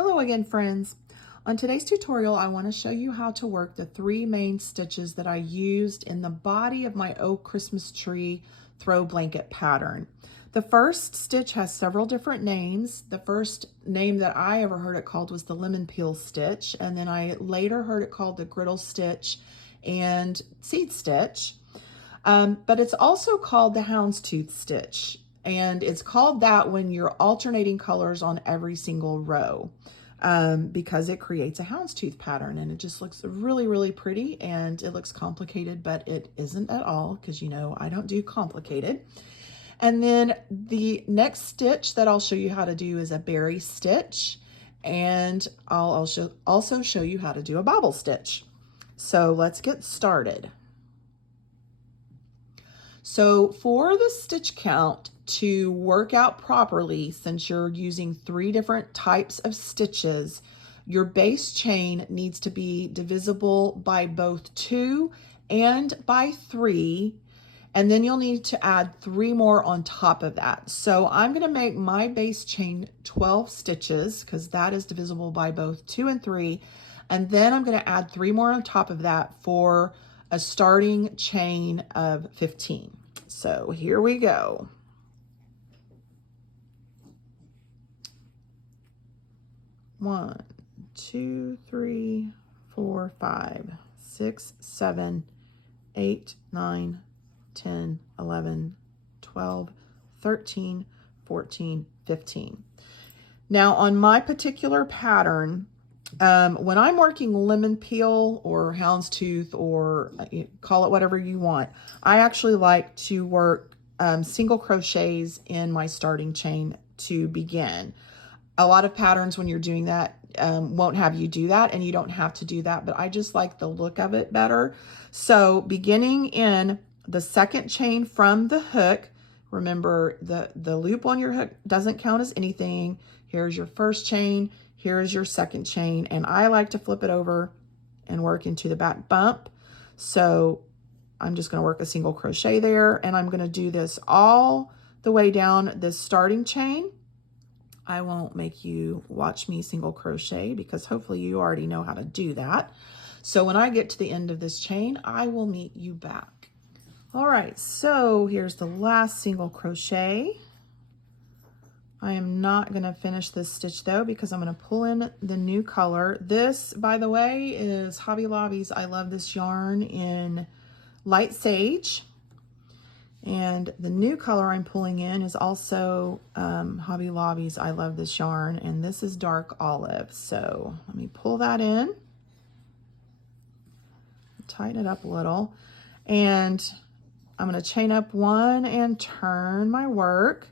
Hello again, friends. On today's tutorial, I want to show you how to work the 3 main stitches that I used in the body of my oak Christmas tree throw blanket pattern. The first stitch has several different names. The first name that I ever heard it called was the lemon peel stitch, and then I later heard it called the griddle stitch and seed stitch. But it's also called the houndstooth stitch. And it's called that when you're alternating colors on every single row because it creates a houndstooth pattern, and it just looks really, really pretty, and it looks complicated, but it isn't at all because you know I don't do complicated. And then the next stitch that I'll show you how to do is a berry stitch, and I'll also show you how to do a bobble stitch. So let's get started. So for the stitch count to work out properly, since you're using 3 different types of stitches, your base chain needs to be divisible by both 2 and by 3, and then you'll need to add 3 more on top of that. So I'm going to make my base chain 12 stitches because that is divisible by both 2 and 3, and then I'm going to add 3 more on top of that for a starting chain of 15. So here we go. One, 2, 3, 4, 5, 6, 7, 8, 9, 10, 11, 12, 13, 14, 15. Now on my particular pattern, when I'm working lemon peel or houndstooth, or call it whatever you want, I actually like to work single crochets in my starting chain to begin. A lot of patterns when you're doing that won't have you do that, and you don't have to do that, but I just like the look of it better. So beginning in the second chain from the hook, remember the loop on your hook doesn't count as anything. Here's your first chain, here's your second chain, and I like to flip it over and work into the back bump. So I'm just going to work a single crochet there, and I'm going to do this all the way down this starting chain. I won't make you watch me single crochet because hopefully you already know how to do that. So when I get to the end of this chain, I will meet you back. All right, so here's the last single crochet. I am not going to finish this stitch though because I'm going to pull in the new color. This, by the way, is Hobby Lobby's I Love This Yarn in Light Sage. And the new color I'm pulling in is also Hobby Lobby's I Love This Yarn, and this is Dark Olive. So let me pull that in, tighten it up a little, and I'm going to chain up 1 and turn my work.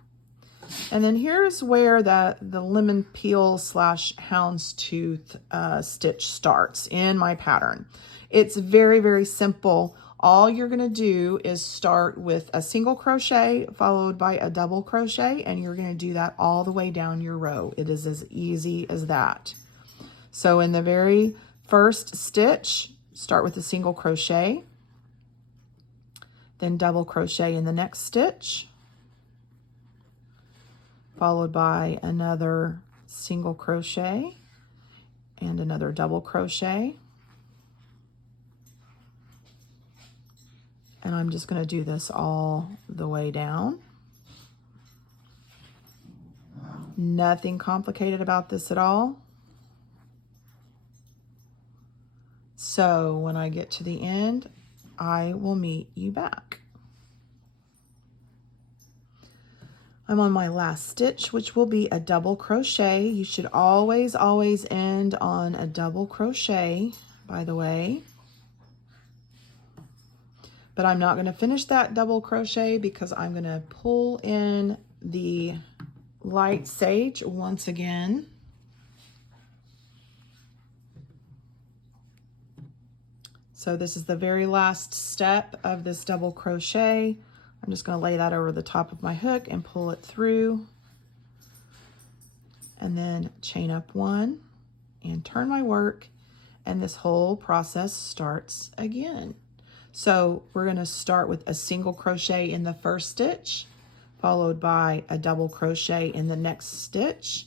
And then here's where the lemon peel / houndstooth stitch starts in my pattern. It's very, very simple. All you're going to do is start with a single crochet followed by a double crochet, and you're going to do that all the way down your row. It is as easy as that. So in the very first stitch, start with a single crochet, then double crochet in the next stitch, followed by another single crochet and another double crochet. And I'm just going to do this all the way down. Nothing complicated about this at all. So when I get to the end, I will meet you back. I'm on my last stitch, which will be a double crochet. You should always, always end on a double crochet, by the way. But I'm not going to finish that double crochet because I'm going to pull in the light sage once again. So this is the very last step of this double crochet. I'm just going to lay that over the top of my hook and pull it through, and then chain up 1 and turn my work, and this whole process starts again. So we're going to start with a single crochet in the first stitch, followed by a double crochet in the next stitch,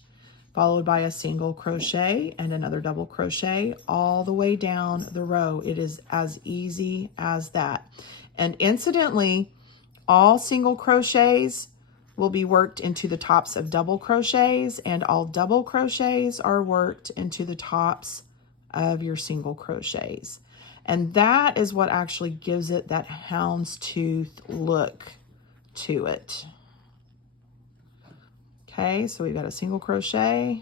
followed by a single crochet and another double crochet all the way down the row. It is as easy as that. And incidentally, all single crochets will be worked into the tops of double crochets, and all double crochets are worked into the tops of your single crochets. And that is what actually gives it that houndstooth look to it. Okay, so we've got a single crochet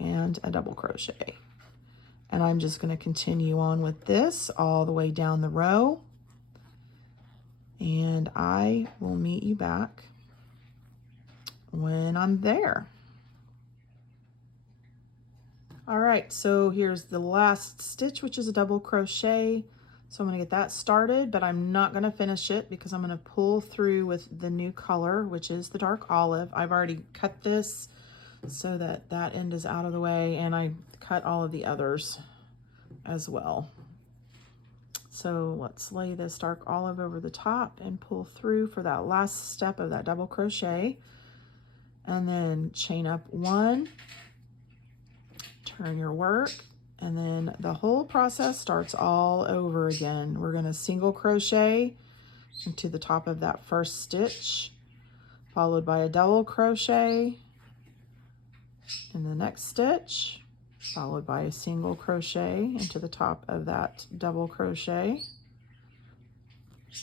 and a double crochet. And I'm just going to continue on with this all the way down the row. And I will meet you back when I'm there. All right, so here's the last stitch, which is a double crochet. So I'm going to get that started, but I'm not going to finish it because I'm going to pull through with the new color, which is the dark olive. I've already cut this so that that end is out of the way, and I cut all of the others as well. So let's lay this dark olive over the top and pull through for that last step of that double crochet, and then chain up one, turn your work, and then the whole process starts all over again. We're going to single crochet into the top of that first stitch, followed by a double crochet in the next stitch, followed by a single crochet into the top of that double crochet,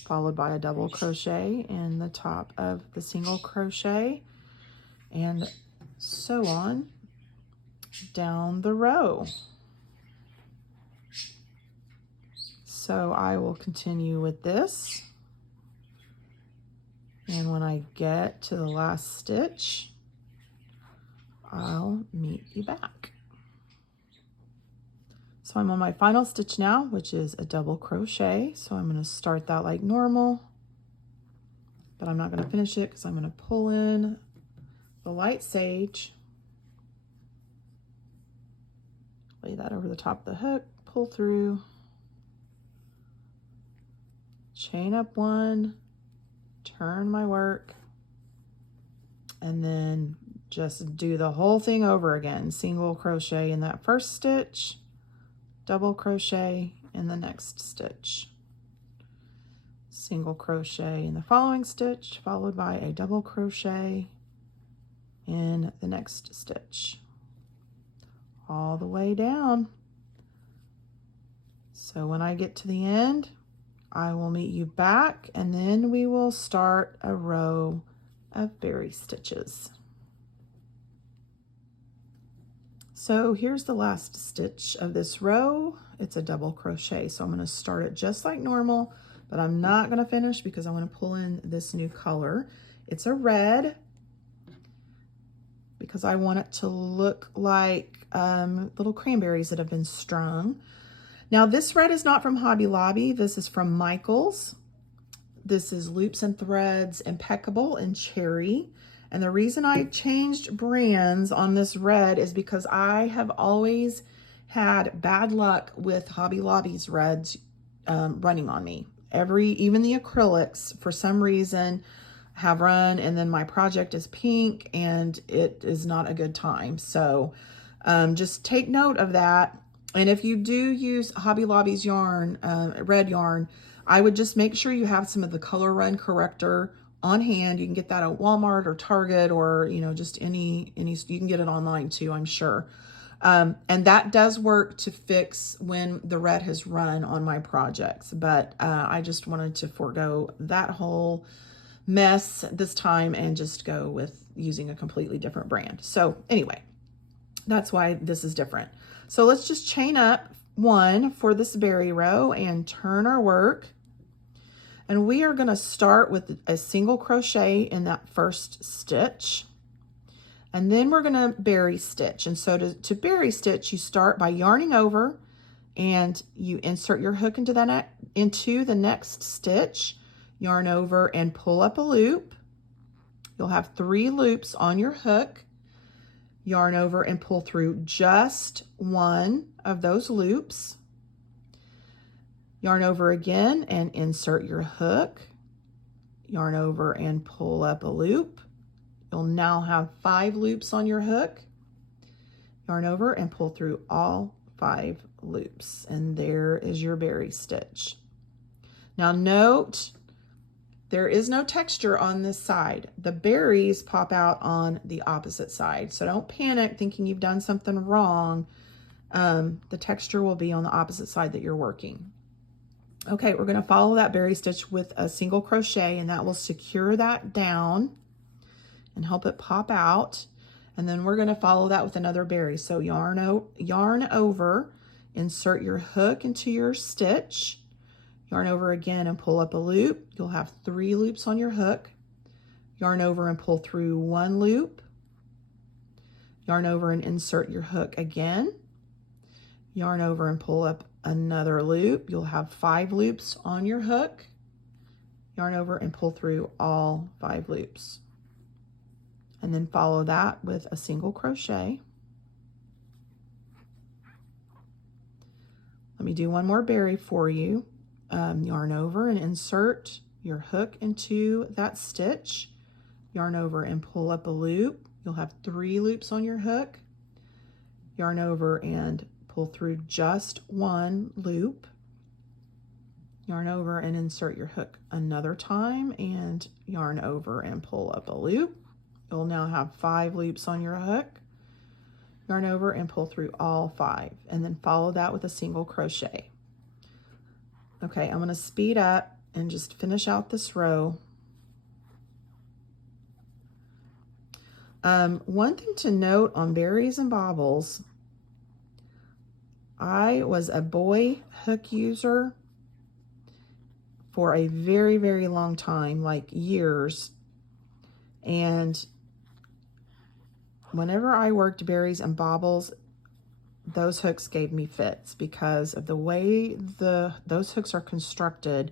followed by a double crochet in the top of the single crochet, and so on down the row. So I will continue with this, and when I get to the last stitch, I'll meet you back. So I'm on my final stitch now, which is a double crochet. So I'm going to start that like normal, but I'm not going to finish it because I'm going to pull in the light sage, lay that over the top of the hook, pull through, chain up one, turn my work, and then just do the whole thing over again. Single crochet in that first stitch, double crochet in the next stitch, single crochet in the following stitch, followed by a double crochet in the next stitch, all the way down. So when I get to the end, I will meet you back, and then we will start a row of berry stitches. So here's the last stitch of this row. It's a double crochet. So I'm going to start it just like normal, but I'm not going to finish because I want to pull in this new color. It's a red because I want it to look like little cranberries that have been strung. Now this red is not from Hobby Lobby. This is from Michael's. This is Loops and Threads Impeccable in Cherry. And the reason I changed brands on this red is because I have always had bad luck with Hobby Lobby's reds running on me. Even the acrylics, for some reason, have run, and then my project is pink and it is not a good time. So just take note of that. And if you do use Hobby Lobby's yarn, red yarn, I would just make sure you have some of the color run corrector on hand. You can get that at Walmart or Target, or just any you can get it online too, I'm sure. And that does work to fix when the red has run on my projects. But I just wanted to forego that whole mess this time and just go with using a completely different brand. So anyway, that's why this is different. So let's just chain up one for this berry row and turn our work. And we are going to start with a single crochet in that first stitch. And then we're going to berry stitch. And so to berry stitch, you start by yarning over and you insert your hook into the next stitch, yarn over and pull up a loop. You'll have 3 loops on your hook. Yarn over and pull through just one of those loops. Yarn over again and insert your hook. Yarn over and pull up a loop. You'll now have 5 loops on your hook. Yarn over and pull through all 5 loops. And there is your berry stitch. Now note, there is no texture on this side. The berries pop out on the opposite side. So don't panic thinking you've done something wrong. The texture will be on the opposite side that you're working. Okay, we're gonna follow that berry stitch with a single crochet, and that will secure that down and help it pop out. And then we're gonna follow that with another berry. So yarn over, insert your hook into your stitch, yarn over again and pull up a loop. You'll have 3 loops on your hook. Yarn over and pull through 1 loop. Yarn over and insert your hook again. Yarn over and pull up another loop. You'll have 5 loops on your hook. Yarn over and pull through all 5 loops. And then follow that with a single crochet. Let me do one more berry for you. Yarn over and insert your hook into that stitch. Yarn over and pull up a loop. You'll have 3 loops on your hook. Yarn over and pull through just 1 loop. Yarn over and insert your hook another time and yarn over and pull up a loop. You'll now have 5 loops on your hook. Yarn over and pull through all 5, and then follow that with a single crochet. Okay, I'm gonna speed up and just finish out this row. One thing to note on berries and bobbles, I was a boy hook user for a very, very long time, like years. And whenever I worked berries and bobbles, those hooks gave me fits because of the way those hooks are constructed.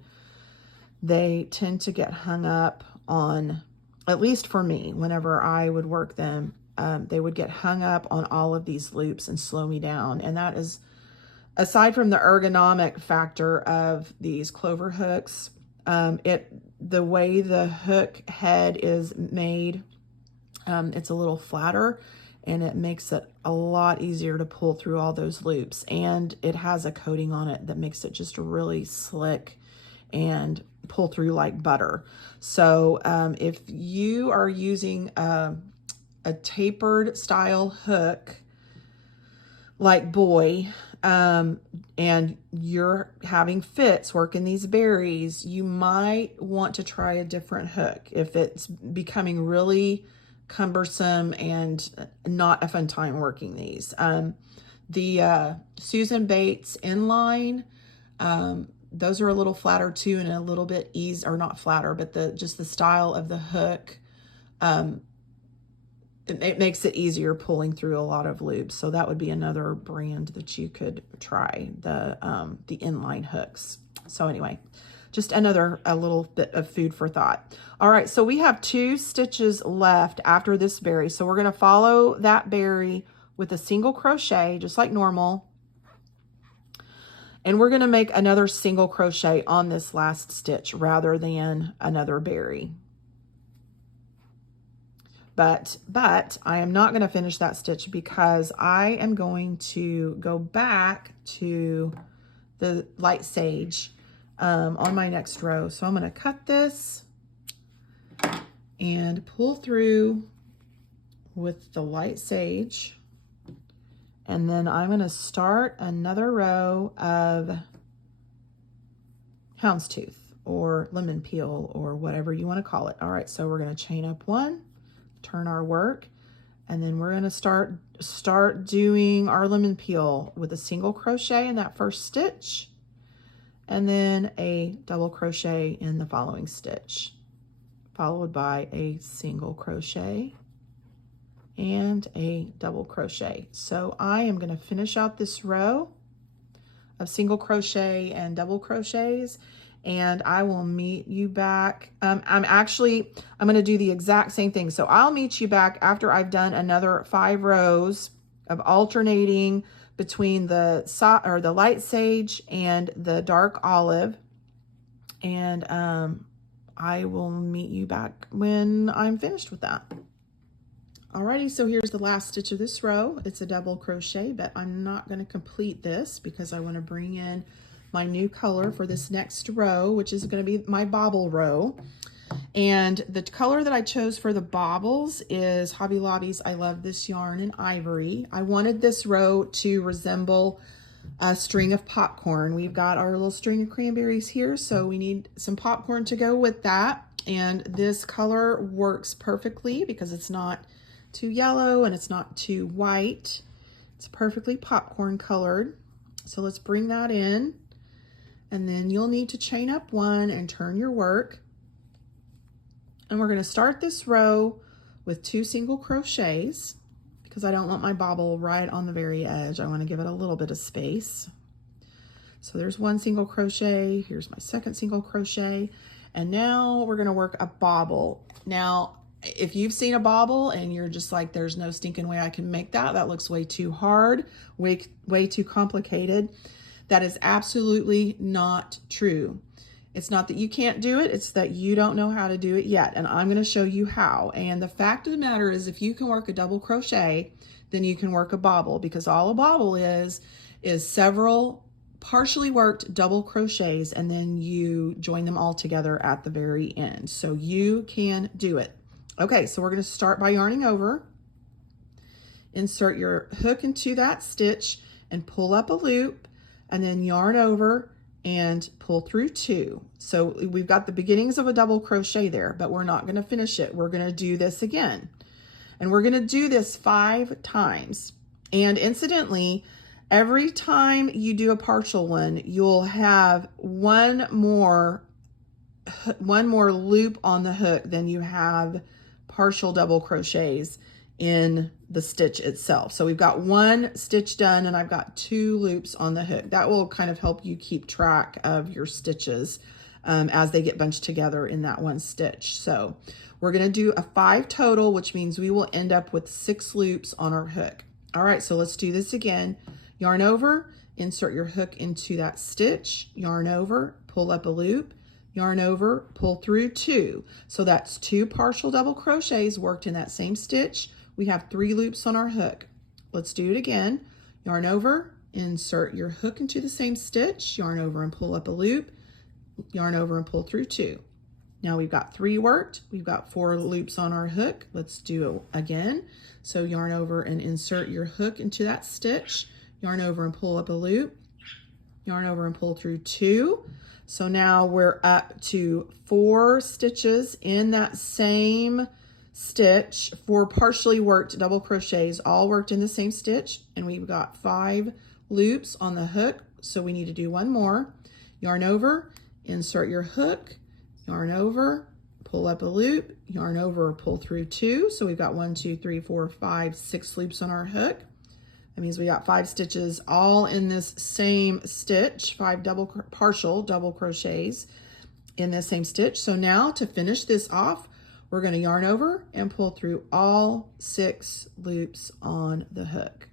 They tend to get hung up on, at least for me, whenever I would work them, they would get hung up on all of these loops and slow me down. And that is, aside from the ergonomic factor of these clover hooks, the way the hook head is made, it's a little flatter, and it makes it a lot easier to pull through all those loops. And it has a coating on it that makes it just really slick and pull through like butter. So if you are using a tapered style hook like boy, and you're having fits working these berries, you might want to try a different hook if it's becoming really cumbersome and not a fun time working these. The Susan Bates inline, those are a little flatter too, and a little bit easy, or not flatter, but just the style of the hook, it makes it easier pulling through a lot of loops. So that would be another brand that you could try, the inline hooks. So anyway, just a little bit of food for thought. All right, so we have 2 stitches left after this berry. So we're gonna follow that berry with a single crochet, just like normal. And we're gonna make another single crochet on this last stitch rather than another berry. But I am not gonna finish that stitch because I am going to go back to the light sage on my next row. So I'm gonna cut this and pull through with the light sage. And then I'm gonna start another row of houndstooth or lemon peel or whatever you wanna call it. All right, so we're gonna chain up 1, turn our work, and then we're gonna start doing our lemon peel with a single crochet in that first stitch, and then a double crochet in the following stitch, followed by a single crochet and a double crochet. So I am going to finish out this row of single crochet and double crochets, and I will meet you back. I'm going to do the exact same thing. So I'll meet you back after I've done another 5 rows of alternating between the light sage and the dark olive. And I will meet you back when I'm finished with that. Alrighty, so here's the last stitch of this row. It's a double crochet, but I'm not going to complete this because I want to bring in my new color for this next row, which is going to be my bobble row. And the color that I chose for the bobbles is Hobby Lobby's I Love This Yarn in Ivory. I wanted this row to resemble a string of popcorn. We've got our little string of cranberries here, so we need some popcorn to go with that. And this color works perfectly because it's not too yellow and it's not too white. It's perfectly popcorn colored. So let's bring that in, and then you'll need to chain up one and turn your work. And we're going to start this row with 2 single crochets because I don't want my bobble right on the very edge. I want to give it a little bit of space. So there's 1 single crochet. Here's my 2nd single crochet. And now we're going to work a bobble. Now, if you've seen a bobble and you're just like, there's no stinking way I can make that, that looks way too hard, way too complicated, that is absolutely not true. It's not that you can't do it, it's that you don't know how to do it yet, and I'm going to show you how. And the fact of the matter is, if you can work a double crochet, then you can work a bobble, because all a bobble is several partially worked double crochets, and then you join them all together at the very end. So you can do it. Okay, so we're going to start by yarning over. Insert your hook into that stitch and pull up a loop, and then yarn over and pull through 2. So we've got the beginnings of a double crochet there, but we're not going to finish it. We're going to do this again. And we're going to do this 5 times. And incidentally, every time you do a partial one, you'll have one more loop on the hook than you have partial double crochets in the stitch itself. So we've got 1 stitch done and I've got 2 loops on the hook. That will kind of help you keep track of your stitches as they get bunched together in that 1 stitch. So we're going to do a 5 total, which means we will end up with 6 loops on our hook. All right, so let's do this again. Yarn over, insert your hook into that stitch, yarn over, pull up a loop, yarn over, pull through 2. So that's 2 partial double crochets worked in that same stitch. We have 3 loops on our hook. Let's do it again. Yarn over, insert your hook into the same stitch, yarn over and pull up a loop, yarn over and pull through 2. Now we've got 3 worked. We've got 4 loops on our hook. Let's do it again. So yarn over and insert your hook into that stitch, yarn over and pull up a loop, yarn over and pull through 2. So now we're up to 4 stitches in that same stitch, 4 partially worked double crochets, all worked in the same stitch, and we've got 5 loops on the hook, so we need to do 1 more. Yarn over, insert your hook, yarn over, pull up a loop, yarn over, pull through 2. So we've got 1, 2, 3, 4, 5, 6 loops on our hook. That means we got 5 stitches all in this same stitch, 5 partial double crochets in this same stitch. So now to finish this off, we're going to yarn over and pull through all 6 loops on the hook.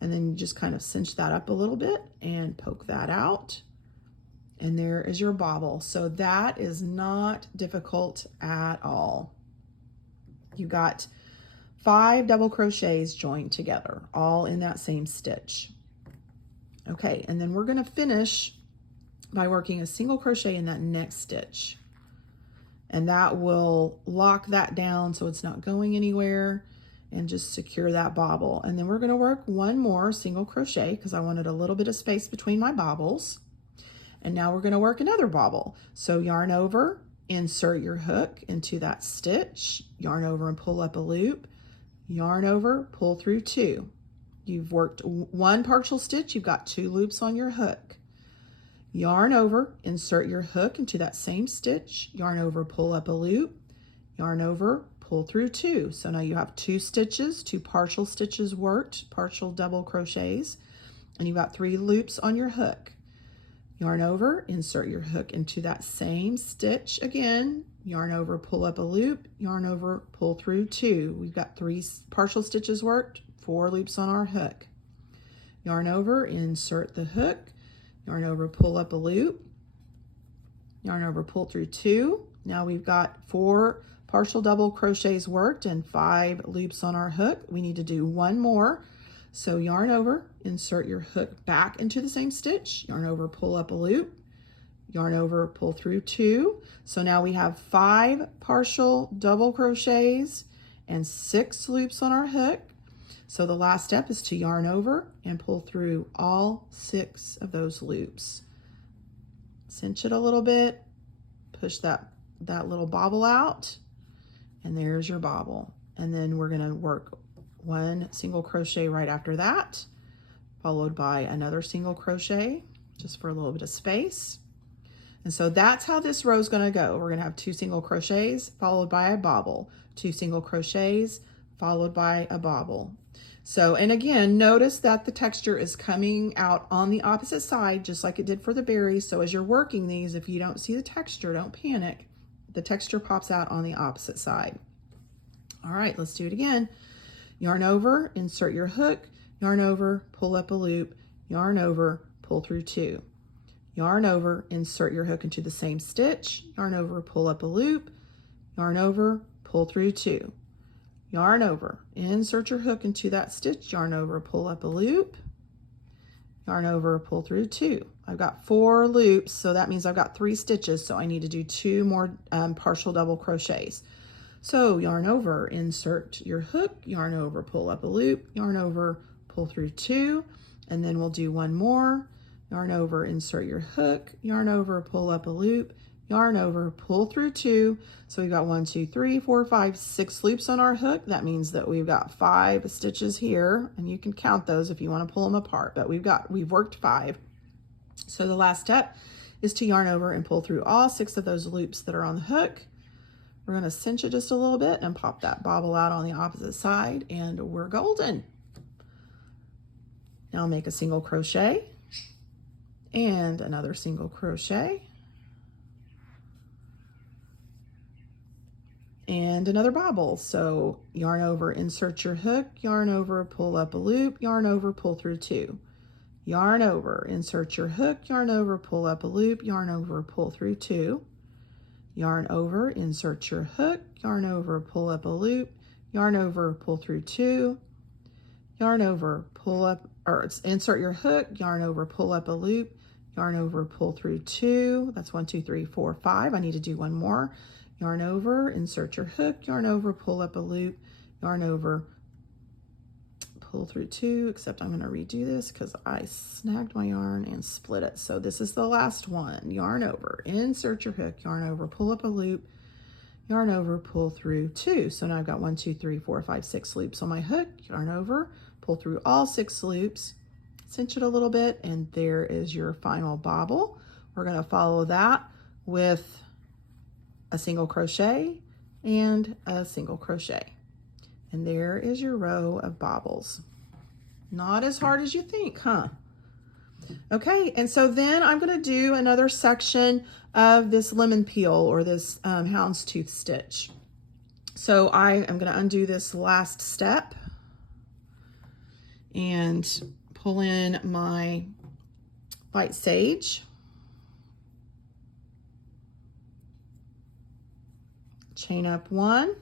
And then you just kind of cinch that up a little bit and poke that out. And there is your bobble. So that is not difficult at all. You got 5 double crochets joined together, all in that same stitch. Okay, and then we're going to finish by working a single crochet in that next stitch. And that will lock that down so it's not going anywhere and just secure that bobble. And then we're going to work 1 more single crochet because I wanted a little bit of space between my bobbles. And now we're going to work another bobble. So yarn over, insert your hook into that stitch, yarn over and pull up a loop, yarn over, pull through 2. You've worked 1 partial stitch, you've got 2 loops on your hook. Yarn over, insert your hook into that same stitch, yarn over, pull up a loop, yarn over, pull through 2. So now you have 2 stitches, 2 partial stitches worked, partial double crochets, and you've got 3 loops on your hook. Yarn over, insert your hook into that same stitch again, yarn over, pull up a loop, yarn over, pull through 2. We've got 3 partial stitches worked, 4 loops on our hook. Yarn over, insert the hook, yarn over, pull up a loop, yarn over, pull through 2. Now we've got 4 partial double crochets worked and 5 loops on our hook. We need to do one more. So yarn over, insert your hook back into the same stitch, yarn over, pull up a loop, yarn over, pull through 2. So now we have 5 partial double crochets and 6 loops on our hook. So the last step is to yarn over and pull through all 6 of those loops. Cinch it a little bit, push that little bobble out, and there's your bobble. And then we're gonna work 1 single crochet right after that, followed by another single crochet, just for a little bit of space. And so that's how this row is gonna go. We're gonna have 2 single crochets, followed by a bobble, 2 single crochets, followed by a bobble. So, and again, notice that the texture is coming out on the opposite side, just like it did for the berries. So as you're working these, if you don't see the texture, don't panic. The texture pops out on the opposite side. All right, let's do it again. Yarn over, insert your hook, yarn over, pull up a loop, yarn over, pull through 2. Yarn over, insert your hook into the same stitch, yarn over, pull up a loop, yarn over, pull through 2. Yarn over, insert your hook into that stitch, yarn over, pull up a loop, yarn over, pull through 2. I've got 4 loops, so that means I've got 3 stitches, so I need to do 2 more partial double crochets. So yarn over, insert your hook, yarn over, pull up a loop, yarn over, pull through 2, and then we'll do 1 more. Yarn over, insert your hook, yarn over, pull up a loop, yarn over, pull through 2. So we've got 1, 2, 3, 4, 5, 6 loops on our hook. That means that we've got 5 stitches here, and you can count those if you want to pull them apart, but we've worked 5. So the last step is to yarn over and pull through all 6 of those loops that are on the hook. We're going to cinch it just a little bit and pop that bobble out on the opposite side, and we're golden. Now make a single crochet and another single crochet and another bobble. So yarn over, insert your hook, yarn over, pull up a loop, yarn over, pull through 2. Yarn over, insert your hook, yarn over, pull up a loop, yarn over, pull through 2. Yarn over, insert your hook, yarn over, pull up a loop, yarn over, pull through 2. Yarn over, pull up, or insert your hook, yarn over, pull up a loop, yarn over, pull through 2. That's 1, 2, 3, 4, 5. I need to do 1 more. Yarn over, insert your hook, yarn over, pull up a loop, yarn over, pull through 2, except I'm going to redo this because I snagged my yarn and split it. So this is the last one. Yarn over, insert your hook, yarn over, pull up a loop, yarn over, pull through 2. So now I've got 1, 2, 3, 4, 5, 6 loops on my hook, yarn over, pull through all 6 loops, cinch it a little bit, and there is your final bobble. We're going to follow that with a single crochet and a single crochet. And there is your row of bobbles. Not as hard as you think, huh? Okay, and so then I'm going to do another section of this lemon peel or this houndstooth stitch. So I am going to undo this last step and pull in my white sage. Chain up 1,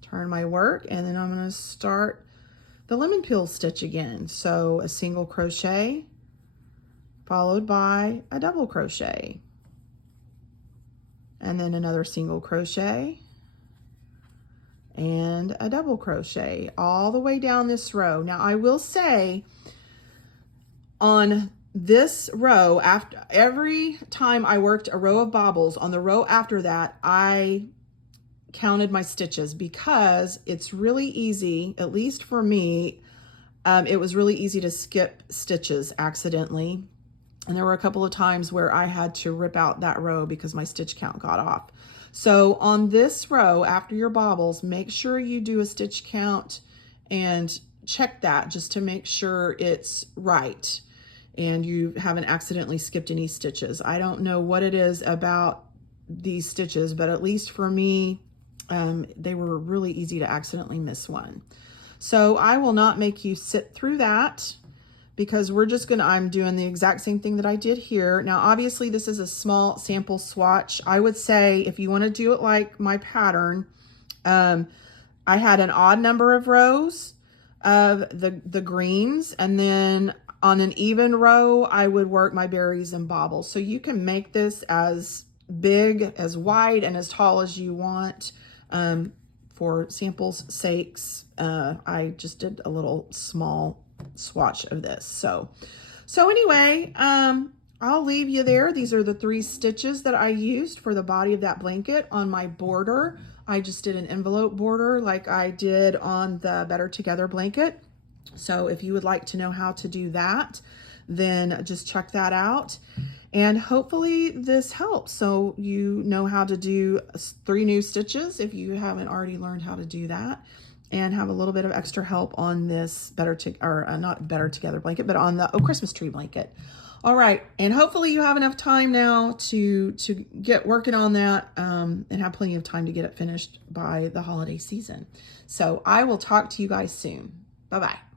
turn my work, and then I'm going to start the lemon peel stitch again. So a single crochet followed by a double crochet, and then another single crochet and a double crochet all the way down this row. Now I will say on this row, after every time I worked a row of bobbles, on the row after that I counted my stitches because it's really easy, at least for me, it was really easy to skip stitches accidentally, and there were a couple of times where I had to rip out that row because my stitch count got off. So on this row after your bobbles, make sure you do a stitch count and check that just to make sure it's right and you haven't accidentally skipped any stitches. I don't know what it is about these stitches, but at least for me, they were really easy to accidentally miss one. So I will not make you sit through that because I'm doing the exact same thing that I did here. Now, obviously this is a small sample swatch. I would say if you want to do it like my pattern, I had an odd number of rows of the greens, and then on an even row, I would work my berries and bobbles. So you can make this as big, as wide, and as tall as you want. For sample's sakes, I just did a little small swatch of this. So anyway, I'll leave you there. These are the 3 stitches that I used for the body of that blanket on my border. I just did an envelope border like I did on the Better Together blanket. So if you would like to know how to do that, then just check that out. And hopefully this helps. So you know how to do 3 new stitches if you haven't already learned how to do that, and have a little bit of extra help on this not Better Together blanket, but on the Christmas tree blanket. All right, and hopefully you have enough time now to get working on that, and have plenty of time to get it finished by the holiday season. So I will talk to you guys soon. Bye-bye.